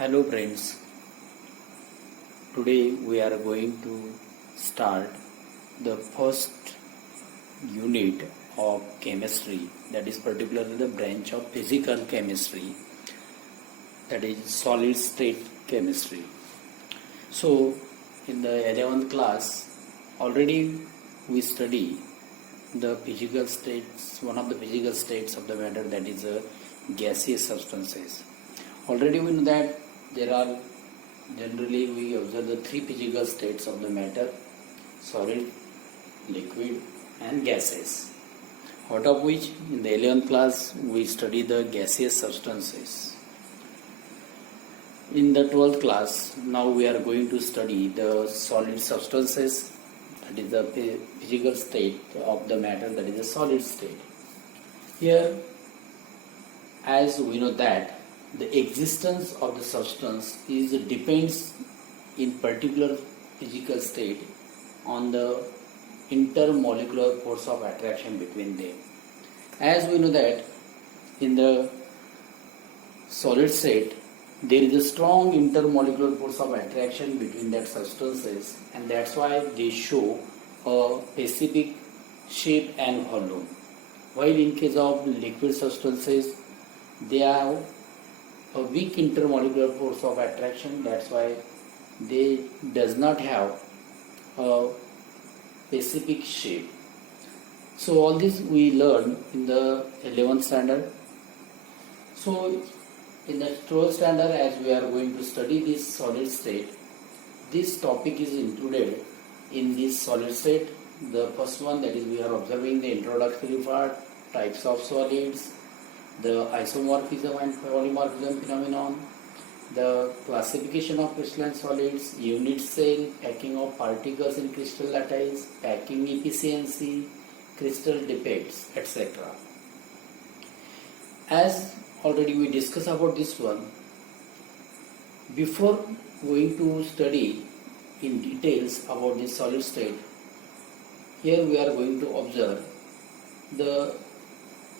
Hello friends, today we are going to start the first unit of chemistry, that is particularly the branch of physical chemistry, that is solid state chemistry. So in the 11th class already we study the physical states, one of the physical states of the matter, that is gaseous substances. Already we know that there are generally we observe the three physical states of the matter: solid, liquid and gases, out of which in the 11th class we study the gaseous substances. In the 12th class now we are going to study the solid substances, that is the physical state of the matter, that is the solid state. Here, as we know that the existence of the substance depends in particular physical state on the intermolecular force of attraction between them. As we know that in the solid state there is a strong intermolecular force of attraction between that substances, and that's why they show a specific shape and volume. While in case of liquid substances they have a weak intermolecular force of attraction, that's why they does not have a specific shape. So all this we learn in the 11th standard. So in the 12th standard, as we are going to study this solid state, this topic is included in this solid state. The first one, that is we are observing the introductory part, types of solids, the isomorphism and polymorphism phenomenon, the classification of crystalline solids, unit cell, packing of particles in crystal lattice, packing efficiency, crystal defects, etc. As already we discussed about this one, before going to study in details about this solid state, here we are going to observe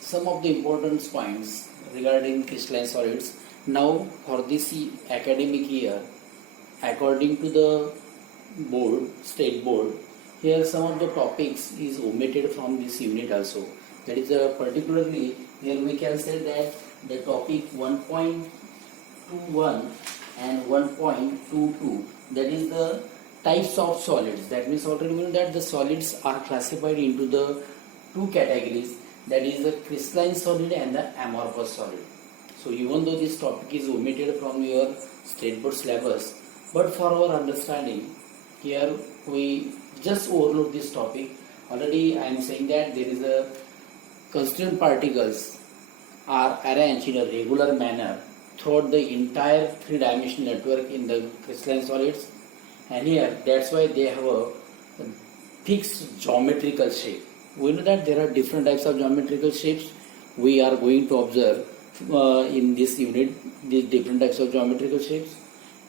some of the important points regarding crystalline solids. Now for this academic year, according to the state board, here some of the topics is omitted from this unit also. That is particularly here we can say that the topic 1.21 and 1.22, that is the types of solids. That means already we know that the solids are classified into the two categories, that is the crystalline solid and the amorphous solid. So even though this topic is omitted from your state board syllabus, but for our understanding, here we just overlook this topic. Already I am saying that there is a constituent particles are arranged in a regular manner throughout the entire three-dimensional network in the crystalline solids, and here that's why they have a fixed geometrical shape. We know that there are different types of geometrical shapes. We are going to observe in this unit these different types of geometrical shapes,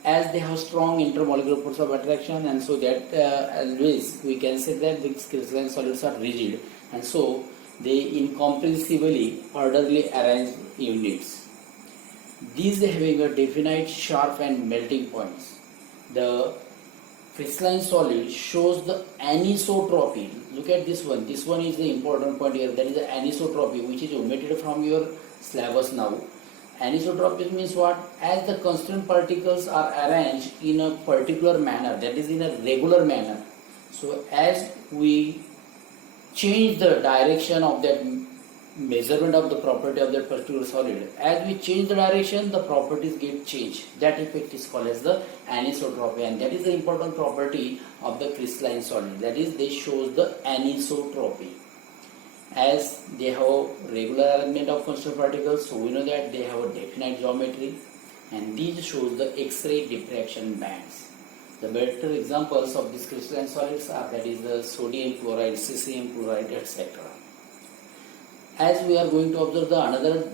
as they have strong intermolecular force of attraction, and so that always we can say that these crystalline solids are rigid, and so they incomprehensibly orderly arranged units. These having a definite sharp and melting points. The crystalline solid shows the anisotropy. Look at this one. This one is the important point here. That is the anisotropy, which is omitted from your syllabus now. Anisotropy means what? As the constituent particles are arranged in a particular manner, that is in a regular manner. So as we change the direction of that measurement of the property of that particular solid, as we change the direction, the properties get changed. That effect is called as the anisotropy, and that is the important property of the crystalline solid. That is, they shows the anisotropy. As they have regular arrangement of constituent particles, so we know that they have a definite geometry, and these shows the X-ray diffraction bands. The better examples of these crystalline solids are, that is the sodium chloride, cesium chloride, etc. As we are going to observe the another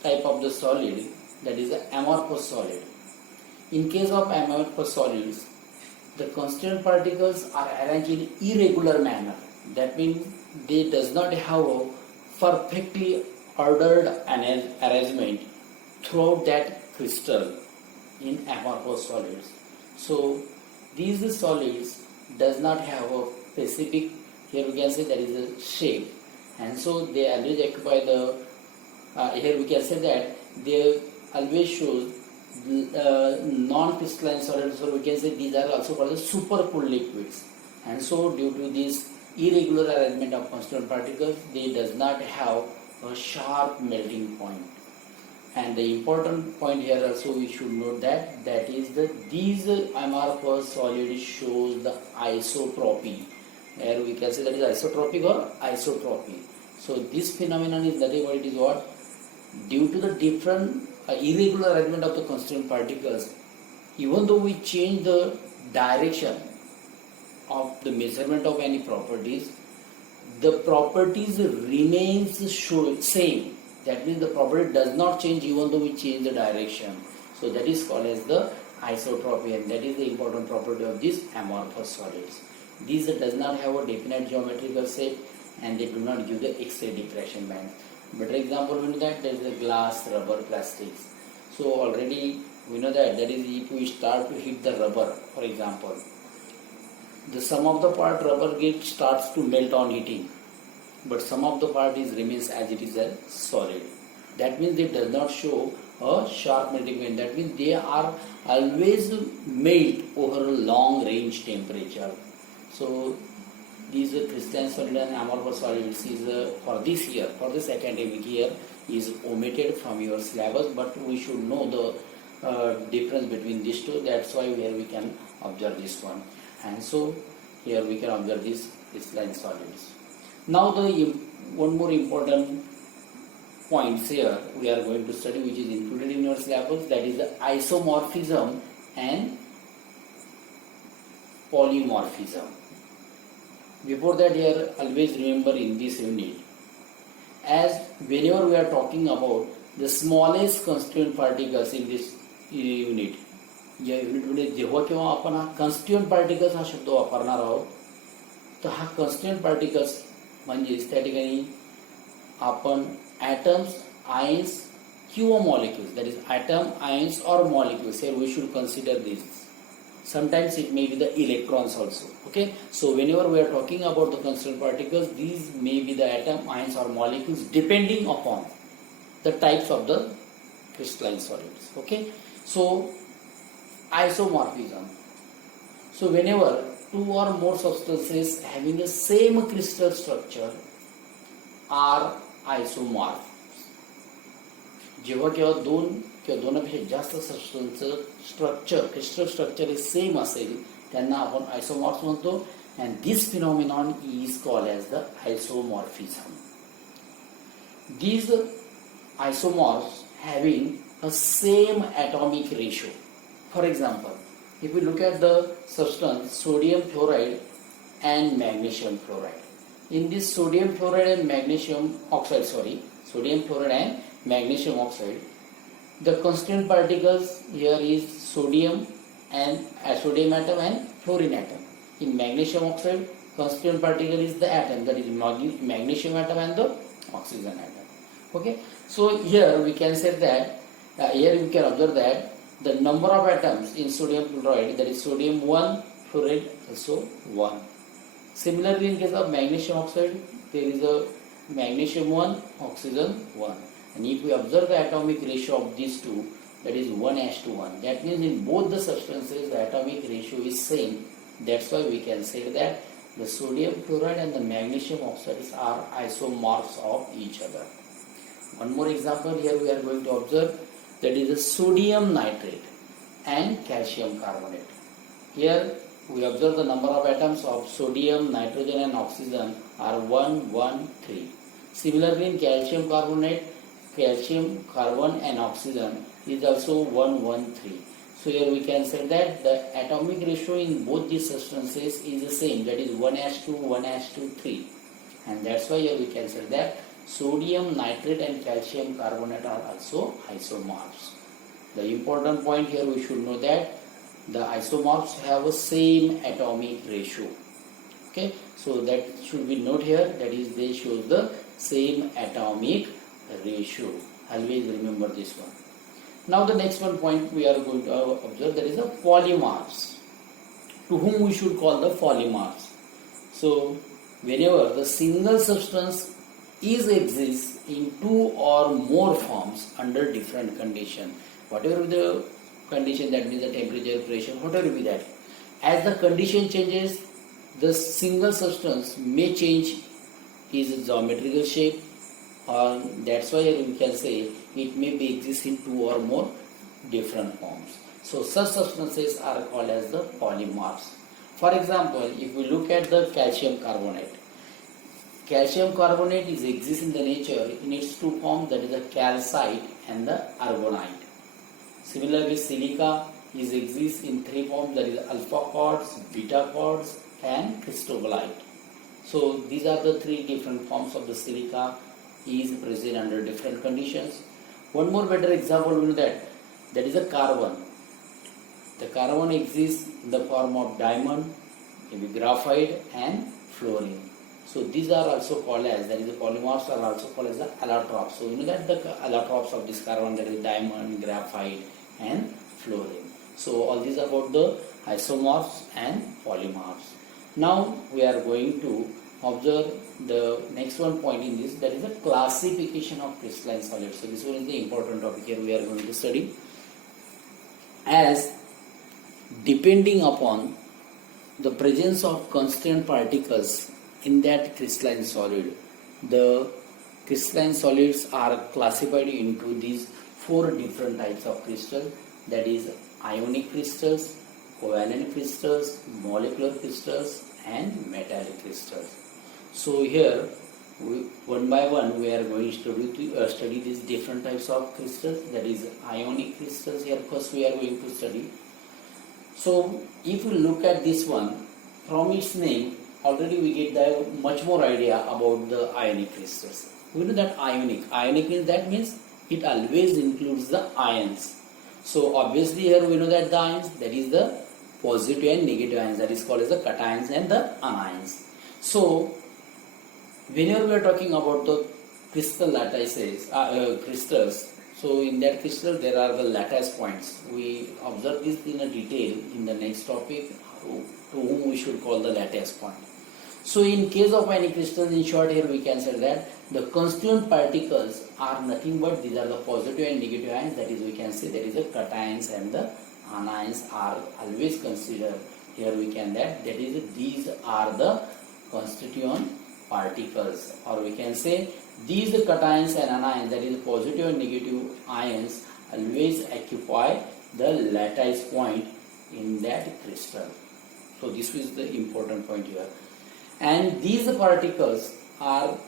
type of the solid, that is the amorphous solid. In case of amorphous solids, the constituent particles are arranged in irregular manner. That means they does not have a perfectly ordered arrangement throughout that crystal. in amorphous solids. So these solids does not have a specific, here we can say there is a shape, and so they always occupy the here we can say that they always shows non-crystalline solids, or we can say these are also called the supercooled liquids. And so due to this irregular arrangement of constituent particles, they does not have a sharp melting point. And the important point here also we should note that is that these amorphous solids shows the isotropy. Here we can say that is isotropic or isotropy. So this phenomenon is nothing but it is what? Due to the different irregular arrangement of the constituent particles, even though we change the direction of the measurement of any properties, the properties remains same. That means the property does not change even though we change the direction. So that is called as the isotropy, and that is the important property of these amorphous solids. These does not have a definite geometrical shape, and they do not give the X-ray diffraction band. Better example we know that there is the glass, rubber, plastics. So already we know that is if we start to hit the rubber, for example, the sum of the part rubber starts to melt on heating, but some of the part remains as it is a solid. That means it does not show a sharp melting point. That means they are always melt over a long range temperature. So these crystalline solid and amorphous solids is for this year, for this academic year, is omitted from your syllabus, but we should know the difference between these two. That's why here we can observe this one, and so here we can observe these crystalline solids. Now the one more important points here we are going to study, which is included in your syllabus, that is the isomorphism and polymorphism. Before that, here always remember in this unit, as whenever we are talking about the smallest constituent particles in this unit, या युनिटमध्ये जेव्हा केव्हा आपण हा कन्स्टिट्युएंट particles हा शब्द वापरणार आहोत, तर हा कन्स्टिट्युएंट पार्टिकल्स म्हणजेच त्या ठिकाणी आपण atoms, ions किंवा molecules, that is atom, ions or molecules, here we should consider this. Sometimes it may be the electrons also. Okay, so whenever we are talking about the constituent particles, these may be the atom, ions or molecules depending upon the types of the crystalline solids. Okay, so isomorphism. So whenever two or more substances having the same crystal structure are isomorph, जेव्हा केव्हा दोन किंवा दोनपेक्षा जास्त सबस्टन्सचं structure, crystal structure हे same असेल, त्यांना आपण आयसोमॉर्फ्स म्हणतो. And this phenomenon is called as the isomorphism. These isomorphs having a same atomic ratio. For example, if we look at the substance sodium fluoride and magnesium fluoride. In this sodium fluoride and magnesium oxide, sodium fluoride and magnesium oxide, the constituent particles here is sodium and sodium atom and fluorine atom. In magnesium oxide, constituent particle is the atom, that is magnesium atom and the oxygen atom. Okay, so here we can say that here we can observe that the number of atoms in sodium fluoride, that is sodium 1, fluoride also 1. Similarly, in case of magnesium oxide, there is a magnesium 1, oxygen 1. And if we observe the atomic ratio of these two, that is 1:1. That means in both the substances the atomic ratio is same. That's why we can say that the sodium fluoride and the magnesium oxides are isomorphs of each other. One more example here we are going to observe, that is the sodium nitrate and calcium carbonate. Here we observe the number of atoms of sodium, nitrogen and oxygen are 1, 1, 3. Similarly, in calcium carbonate, calcium, carbon and oxygen is also 1, 1, 3. So here we can say that the atomic ratio in both these substances is the same, that is 1:2, 1:2, 3. And that's why here we can say that sodium nitrate and calcium carbonate are also isomorphs. The important point here we should know that the isomorphs have a same atomic ratio. Okay, so that should be noted here, that is they show the same atomic ratio. Always remember this one. Now the next one point we are going to observe, that is a polymers, to whom we should call the polymers. So whenever the single substance is exists in two or more forms under different condition, whatever the condition, that means the temperature, pressure, whatever be that, as the condition changes, the single substance may change its geometrical shape, or that's why we can say it may be exist in two or more different forms. So such substances are called as the polymers. For example, if we look at the calcium carbonate, calcium carbonate is exists in the nature in its two forms, that is the calcite and the aragonite. Similarly, silica is exists in three forms, that is alpha quartz, beta quartz and cristobalite. So these are the three different forms of the silica is present under different conditions. One more better example we know that is a carbon. The carbon exists in the form of diamond, maybe graphite and fluorine. So these are also called as, that is the polymers are also called as the allotropes. So you know that the allotropes of this carbon, that is diamond, graphite and fluorine. So all these are about the isomers and polymers. Now we are going to observe the next one point in this, that is the classification of crystalline solids. So this one is the important topic here we are going to study. As depending upon the presence of constant particles in that crystalline solid, the crystalline solids are classified into these four different types of crystals, that is ionic crystals, covalent crystals, molecular crystals and metallic crystals. So here one by one we are going to study these different types of crystals, that is ionic crystals. Here first we are going to study. So if we look at this one, from its name already we get the much more idea about the ionic crystals. We know that ionic means, that means it always includes the ions. So obviously here we know that the ions, that is the positive and negative ions, that is called as the cations and the anions. So whenever we are talking about the crystal lattices, crystals, so in that crystal there are the lattice points. We observe this in a detail in the next topic, to whom we should call the lattice point. So in case of ionic crystals, in short here we can say that the constituent particles are nothing but these are the positive and negative ions, that is we can say that is the cations and the anions are always considered. Here we can that is these are the constituent particles, or we can say these cations and anions, that is positive and negative ions, always occupy the lattice point in that crystal. So this is the important point here. And these particles are,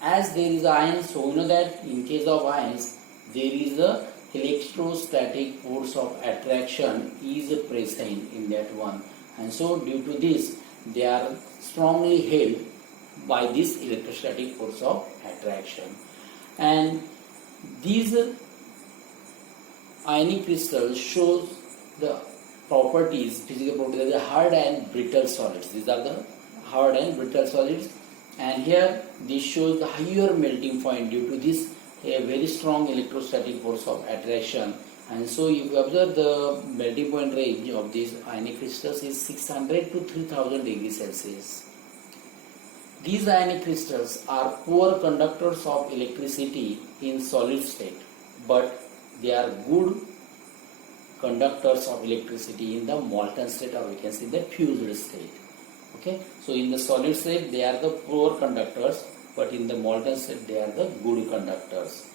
as there is ions, so we know that in case of ions there is a electrostatic force of attraction is present in that one, and so due to this they are strongly held by this electrostatic force of attraction. And these ionic crystals shows the properties, physical properties, the hard and brittle solids. These are the hard and brittle solids, and here this shows the higher melting point due to this a very strong electrostatic force of attraction. And so if you observe the melting point range of these ionic crystals is 600 to 3000 degrees Celsius. These ionic crystals are poor conductors of electricity in solid state, but they are good conductors of electricity in the molten state, or we can say the fused state. Okay, so in the solid state they are the poor conductors, but in the molten state they are the good conductors.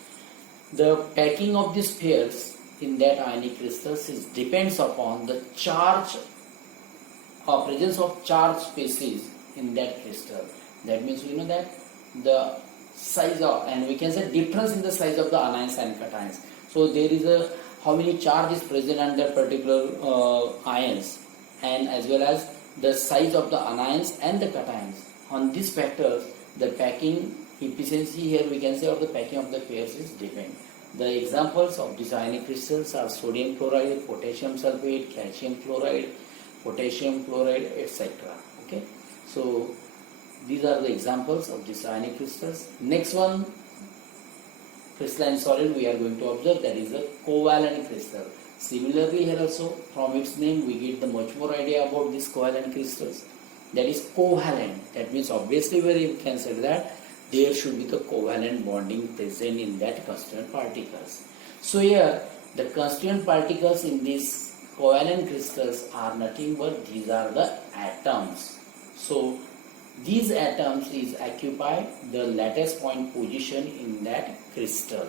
The packing of these pairs in that ionic crystals depends upon the charge or presence of charged species in that crystal. That means we know that the size of, and we can say difference in the size of the anions and cations. So there is a how many charge is present on that particular ions, and as well as the size of the anions and the cations. On these factors, the packing efficiency here we can say of the packing of the pairs is depend. The examples of these ionic crystals are sodium chloride, potassium sulfate, calcium chloride, potassium chloride, etc. Okay, so these are the examples of these ionic crystals. Next one, crystalline solid we are going to observe, that is a covalent crystal. Similarly here also, from its name we get the much more idea about these covalent crystals. That is covalent. That means obviously we can say that there should be the covalent bonding present in that constituent particles. So here the constituent particles in these covalent crystals are nothing but these are the atoms. So these atoms is occupy the lattice point position in that crystal.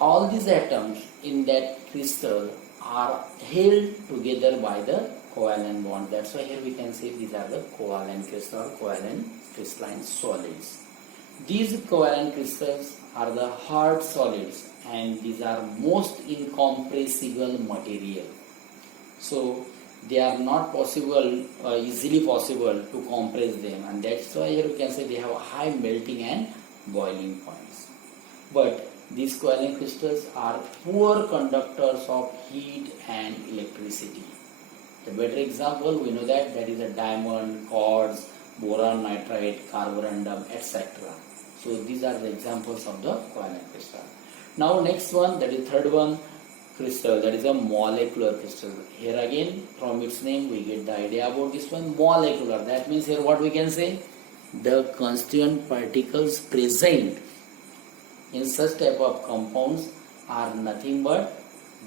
All these atoms in that crystal are held together by the covalent bond. That's why here we can say these are the covalent crystal, covalent crystalline solids. These covalent crystals are the hard solids and these are most incompressible material. So they are not possible, easily possible to compress them, and that's why here we can say they have high melting and boiling points. But these covalent crystals are poor conductors of heat and electricity. The better example we know that is a diamond, quartz, boron nitride, carborundum, etc. So these are the examples of the covalent crystal. Now next one, that is third one, crystal, that is a molecular crystal. Here again from its name we get the idea about this one, molecular. That means here what we can say, the constituent particles present in such type of compounds are nothing but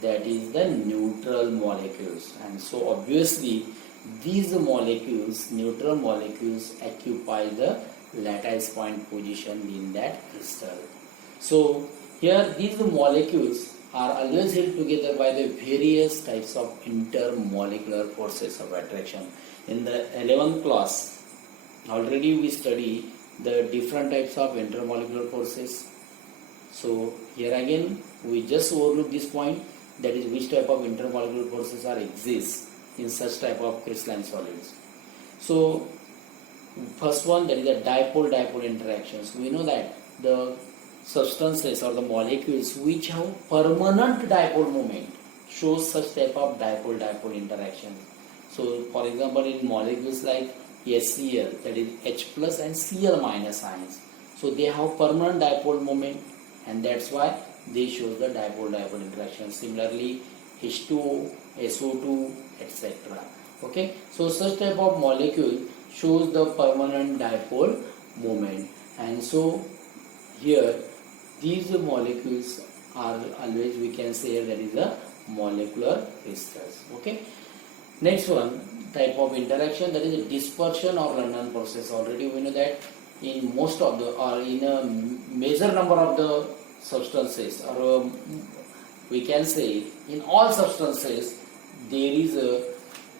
that is the neutral molecules, and so obviously these molecules, neutral molecules, occupy the lattice point position in that crystal. So here these molecules are always held together by the various types of intermolecular forces of attraction. In the 11th class already we study the different types of intermolecular forces. So here again we just overlook this point, that is which type of intermolecular forces are exist in such type of crystalline solids. So first one, that is the dipole-dipole interactions. We know that the substances or the molecules which have permanent dipole moment show such type of dipole-dipole interaction. So for example in molecules like HCl, that is H plus and Cl minus ions, so they have permanent dipole moment, and that's why they show the dipole-dipole interaction. Similarly H2O, SO2, etc. Okay, so such type of molecule shows the permanent dipole moment, and so here these molecules are always, we can say that is a molecular crystals. Okay, next one type of interaction, that is a dispersion or London process. Already we know that in most of the, or in a major number of the substances, or we can say in all substances, there is a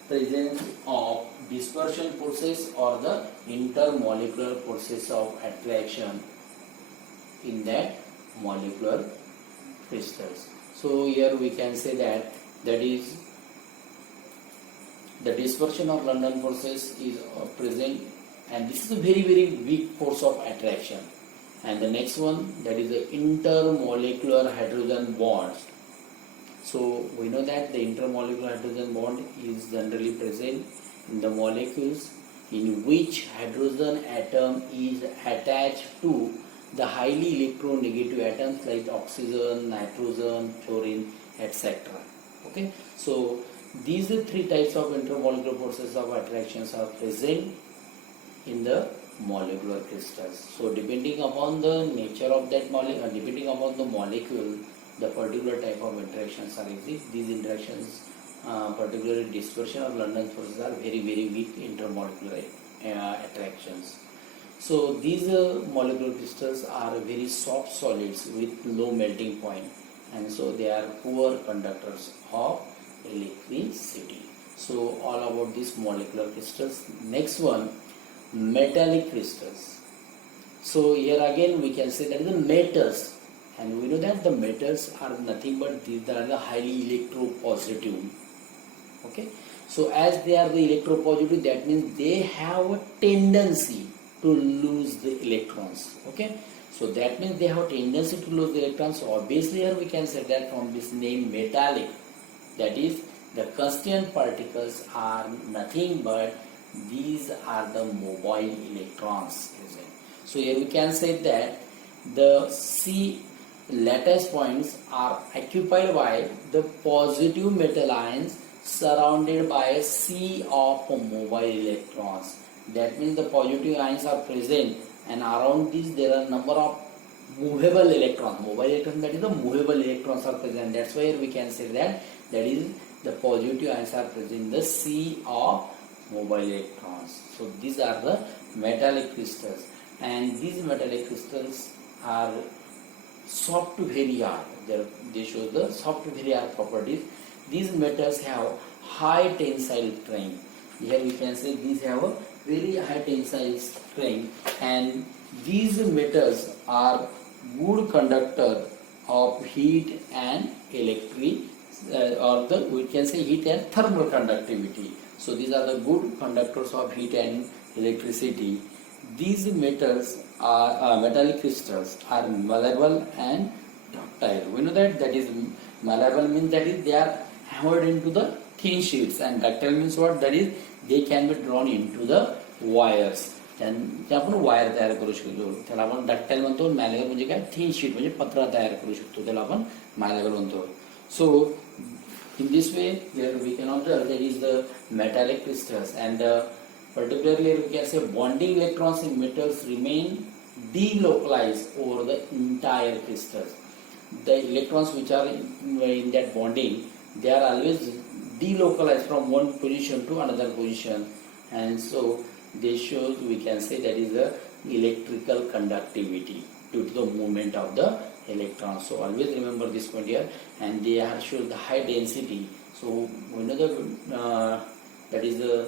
presence of dispersion forces or the intermolecular forces of attraction in that molecular crystals. So here we can say that is the dispersion of London forces is present, and this is a very weak force of attraction. And the next one, that is the intermolecular hydrogen bonds. So we know that the intermolecular hydrogen bond is generally present in the molecules in which hydrogen atom is attached to the highly electronegative atoms like oxygen, nitrogen, fluorine, etc. Okay, so these are three types of intermolecular forces of attractions are present in the molecular crystals. So depending upon the nature of that molecule, depending upon the molecule, the particular type of interactions are exist. These interactions, particularly dispersion of London forces, are very weak intermolecular attractions. So these molecular crystals are very soft solids with low melting point, and so they are poor conductors of electricity. So all about these molecular crystals. Next one, metallic crystals. So here again we can say that the metals, and we know that the metals are nothing but these are the highly electropositive. Okay, so as they are the electropositive, that means they have a tendency to lose the electrons. Okay, so that means they have a tendency to lose the electrons. So obviously here we can say that from this name metallic, that is the constituent particles are nothing but these are the mobile electrons present. So here we can say that the C lattice points are occupied by the positive metal ions surrounded by a sea of mobile electrons. That means the positive ions are present, and around this there are number of movable electrons. Mobile electrons, that is the movable electrons are present. That's why we can say that is the positive ions are present in the sea of mobile electrons. So these are the metallic crystals, and these metallic crystals are soft to very hard. They show the soft to very hard properties. These metals have high tensile strength. Here we can say these have a very high tensile strength, and these metals are good conductor of heat and electric, or the we can say heat and thermal conductivity. So these are the good conductors of heat and electricity. These metals are metallic crystals are malleable and ductile. We know that is malleable means that is they are hammered into the thin sheets, and ductile means what, that is they can be drawn into the wires. त्या आपण wire तयार करू शकतो, त्याला आपण ductile म्हणतो. मॅलेबल म्हणजे काय, थिन शीट म्हणजे पत्रा तयार करू शकतो, त्याला आपण मॅलेबल म्हणतो. सो in this way here we can observe that is the metallic crystals, and particularly we can say bonding electrons in metals remain delocalized over the entire crystals. The electrons which are in that bonding, they are always delocalized from one position to another position, and so they show, we can say, that is the electrical conductivity due to the movement of the electrons. So always remember this point here, and they are show the high density. So another that is the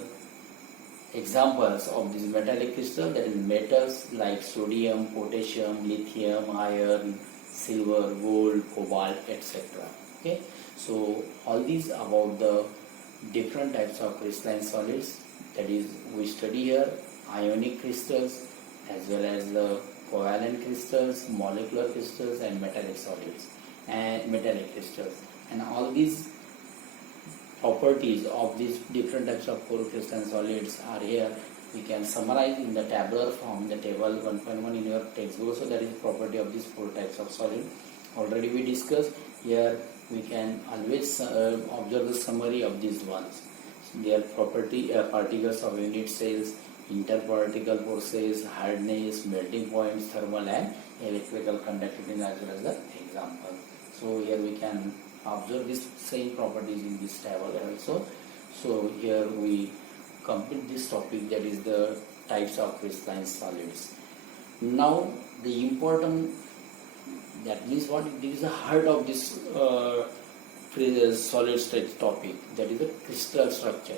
examples of these metallic crystal, that is metals like sodium, potassium, lithium, iron, silver, gold, cobalt, etc. Okay, so all these about the different types of crystalline solids. That is, we study here ionic crystals as well as the covalent crystals, molecular crystals, and metallic solids and metallic crystals. And all these properties of these different types of core crystalline solids are here. We can summarize in the tabular form, the table 1.1 in your textbook. So that is property of these four types of solid. Already we discussed. Here we can always observe the summary of these ones. Their property, particles of unit cells, interparticle forces, hardness, melting points, thermal and electrical conductivity, as well as the example. So here we can observe these same properties in this table also. So here we complete this topic, that is the types of crystalline solids. Now the important, that means what, this is the heart of this solid state topic, that is the crystal structure.